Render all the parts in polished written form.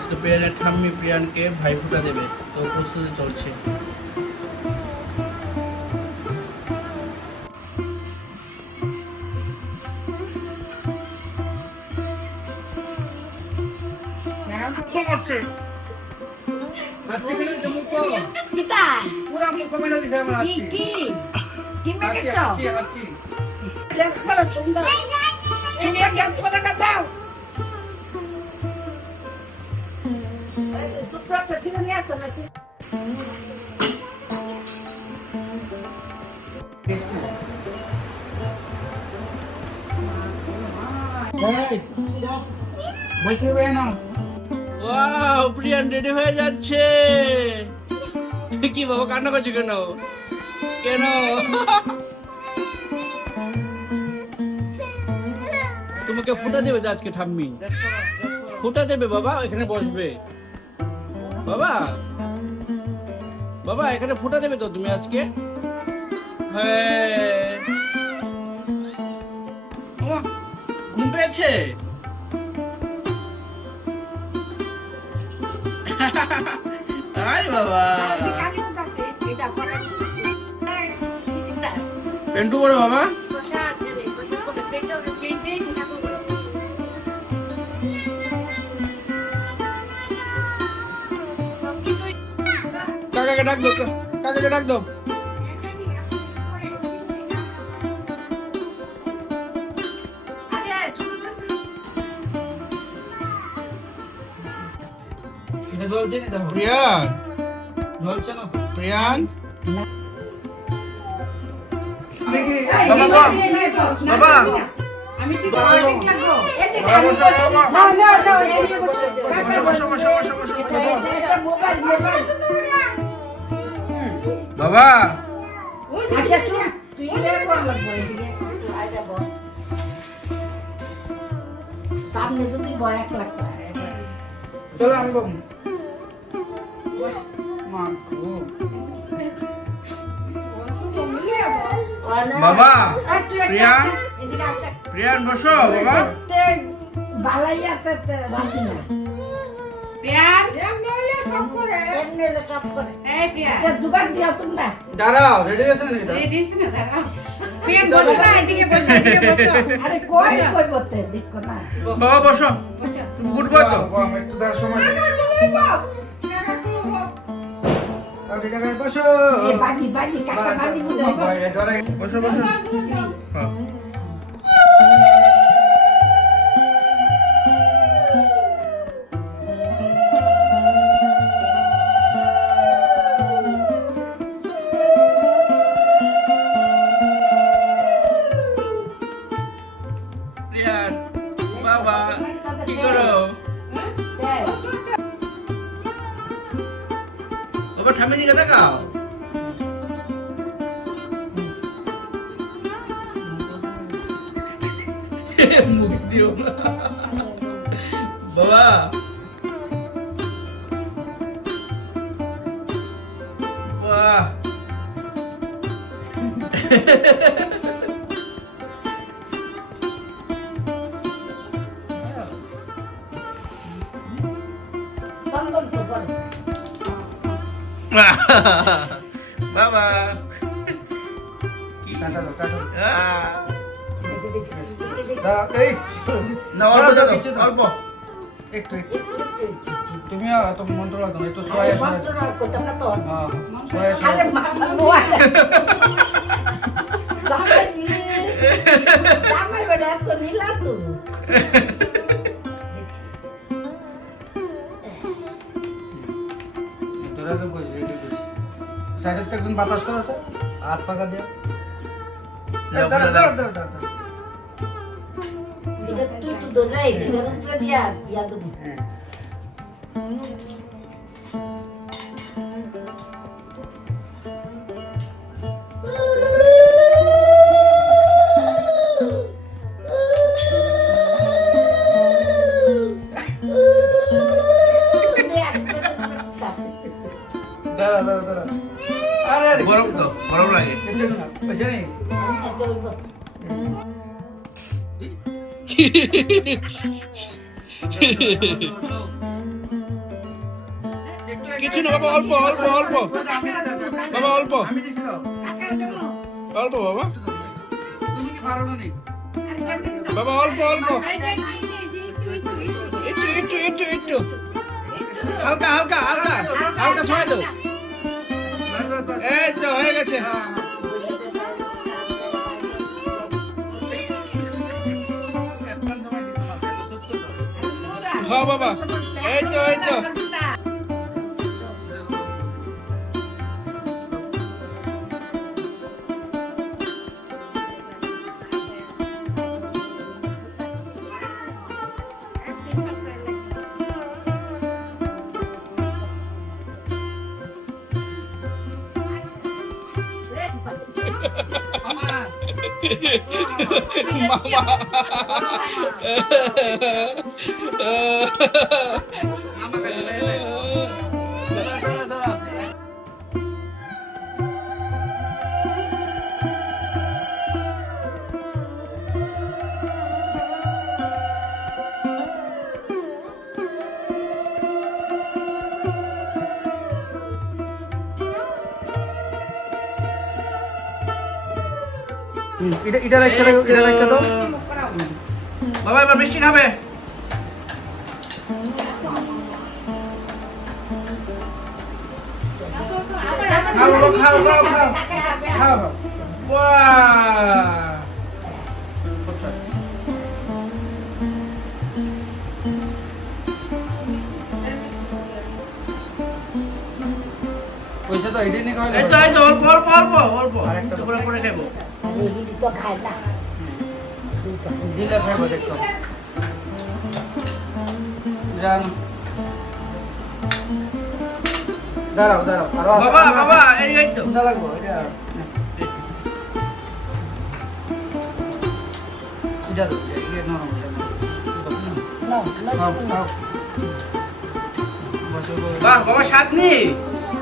আজকে প্রিয়ানের ঠাম্মি প্রিয়ানকে ভাইফোঁটা দেবে, তো প্রস্তুতি চলছে। ওয়াও, প্রিয়ান রেডি হয়ে যাচ্ছে। কি বাবা, কান্না করছো কেন? কেন? তোমাকে ফুটা দেবে তো আজকে ঠাম্মি, ফুটা দেবে বাবা, এখানে বসবে বাবা। বাবা এখানে ফুটা দেবে তো তুমি আজকে? হ্যাঁ, ঘুম পেয়েছে? আরে বাবা, পেন্টু বড় বাবা। কাকাকে ডাক দাও, কাকাকে ডাক দাও। প্রিয়ান জ্বলছে না তো? প্রিয়ান বাবা, বাবা সামনে যদি ভয় এক লাখ চলো আমি বাবু। বাবা প্রিয়ান, প্রিয়ান বসো বাবা। বালাইয়াতে রাজি না প্রিয়ান, সব করে এমনি সব করে। এই প্রিয়ান জুগাড় দিও তোমরা। দাঁড়াও, রেডি হয়েছে নাকি? রেডি আছে না? দাঁড়াও প্রিয়ান, বসো না, এদিকে বসো, এদিকে বসো। আরে কই কই বলতে দেখো না বাবা, বসো বসো। তুমি ফুটবো তো? একটু দাঁড়া সময় বসো। এই বাজি বাজি কাকা বাজি বলে বসো বসো। হ্যাঁ। প্রিয়ান বাবা কি করো? বাবা ঠাম্মি দিকে তাকাও। মুখ দিও না বাবা। বাহ, চন্দন তো বল বাবা কাটা দাও, কাটা দাও। আহ, দাঁড়াও, এই না অল্প দাও, অল্প। একটু একটু তুমি এত মন্ত্র লাগতো না, একটু সোয়া সোয়া। মন্ত্রণা করতে না তো হ্যাঁ, সোয়া সোয়া। আরে মাথা নোয়া জামাই দিয়ে জামাই বেটা এত নীলা তো ধরে তো বসে, রেডি বসে। সাইডে তো একজন বাতাস করে আছে, হাত ফাঁকা দিয়া। দাঁড়া দাঁড়া দাঁড়া দাঁড়া। এটা তুই তো দোলাই দিলে উপরে দিয়া দিয়া দেবো হ্যাঁ। দাঁড়া দাঁড়া দাঁড়া। আরে আরে গরম তো, গরম লাগে। কিছু না, পয়সা নেই। কিছু না বাবা, অল্প অল্প অল্প বাবা, অল্প আমি দিছি তো অল্প বাবা, তুমি কি পারো না নি বাবা অল্প অল্প, একটু একটু একটু একটু হালকা হালকা হালকা হালকা ছয় দাও। এই তো হয়ে গেছে। হ্যাঁ বাবা, এই তো এই তো। মামা এটা রাখতে দাও বাবা এবার মিষ্টি খাবে। খাও খাও খাও খাও খাও বাহ, পয়সা তো এটাই নিয়ে খাওয়ালে এই তো এই তো অল্প অল্প অল্প অল্প একটু করে করে খাবো। তো খায় না দিলে খাইবো দেখো জান দাঁড়াও দাঁড়াও আরো বাবা বাবা এই এই তো না লাগবো এটা এটা দাও এটা নরম খাও খাও বসো বাহ বাবা সাতনি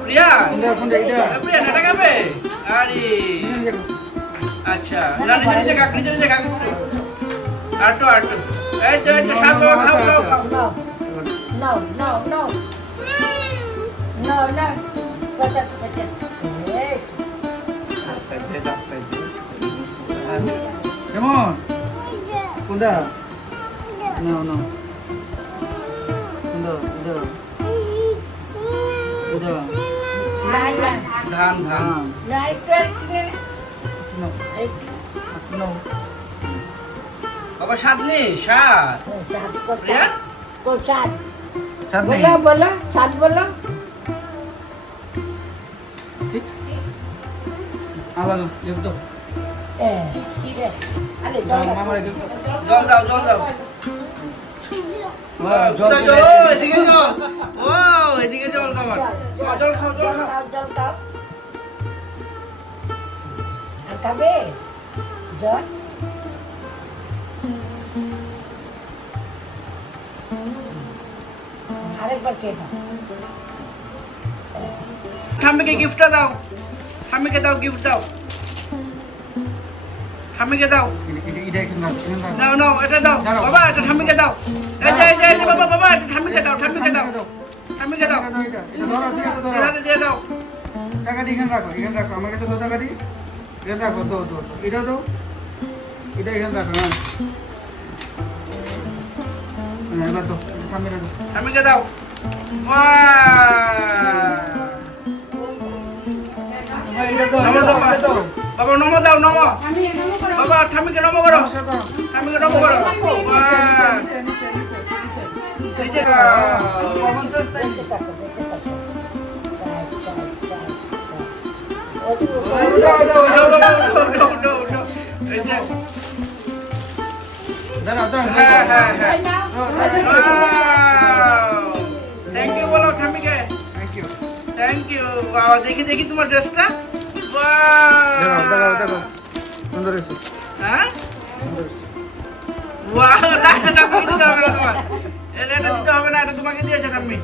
প্রিয়া, এটা এখন এটা প্রিয়া নাটা খাবে। আরে আচ্ছা, না নিজে নিজে খাক, নিজে নিজে খাক। আটো আটো, এই তো সাত বাবা খাও খাও খাও। No, no, no. No, no. Pachat, pachat. Hey. কেমন কোনটা নাও নাও কোনটা এটা এটা Nine, nine. ধান ধান Nine, 12. নাও নাও বাবা সাতনি সাত Chat, প্রিয়া, ko chat. সাত নেই Bola, bola. Chat, bola. আবার লিখ দাও Eh, yes. Ale, দাও jala. মামারে লিখ দাও জল দাও জল দাও। জল জল দিলে- ও এদিকে জল, ও এদিকে জল খাবার। জল খাও জল খাও। Jal, jal. Ang kabe. Jal. আরেকবার কে দাও ঠাম্মিকে গিফটটা দাও, ঠাম্মিকে দাও গিফট দাও, ঠাম্মিকে দাও। এটা এখানে রাখ নাও নাও এটা দাও দাঁড়াও। বাবা, এটা ঠাম্মিকে দাও। এই যে এই যে এই যে বাবা বাবা এটা ঠাম্মিকে দাও, ঠাম্মিকে দাও, ঠাম্মিকে দাও। এটা ধরো ঠিক আছে ধরো হাতে দিয়ে দাও। টাকাটি এখানে রাখো আমার কাছে দাও টাকাটি এখানে রাখো দাও দাও এটা দাও এটা এখানে রাখো হ্যাঁ এবার দাও সামনে রাখো ঠাম্মিকে দাও। বাহ! এটা দাও এটা দাও এটা দাও বাবা নমো দাও নমো। বাবা ঠাম্মিকে নমো করো, ঠাম্মিকে নমো করো। বাহ! এই যে কমন সেন্স তাই বেঁচে থাকো চাই এই যে দাঁড়াও দাঁড়াও হ্যাঁ হ্যাঁ হ্যাঁ। দাঁড়াও থ্যাংক ইউ বলো ঠাম্মিকে। Thank you thank you. বাবা দেখি দেখি তোমার ড্রেসটা। দাঁড়াও দাঁড়াও দাঁড়াও সুন্দর হয়েছে হ্যাঁ সুন্দর হয়েছে ওয়াও, না এটা দিতে হবে না তোমার, এটা দিতে হবে না, এটা তোমাকে দিয়েছে ঠাম্মি।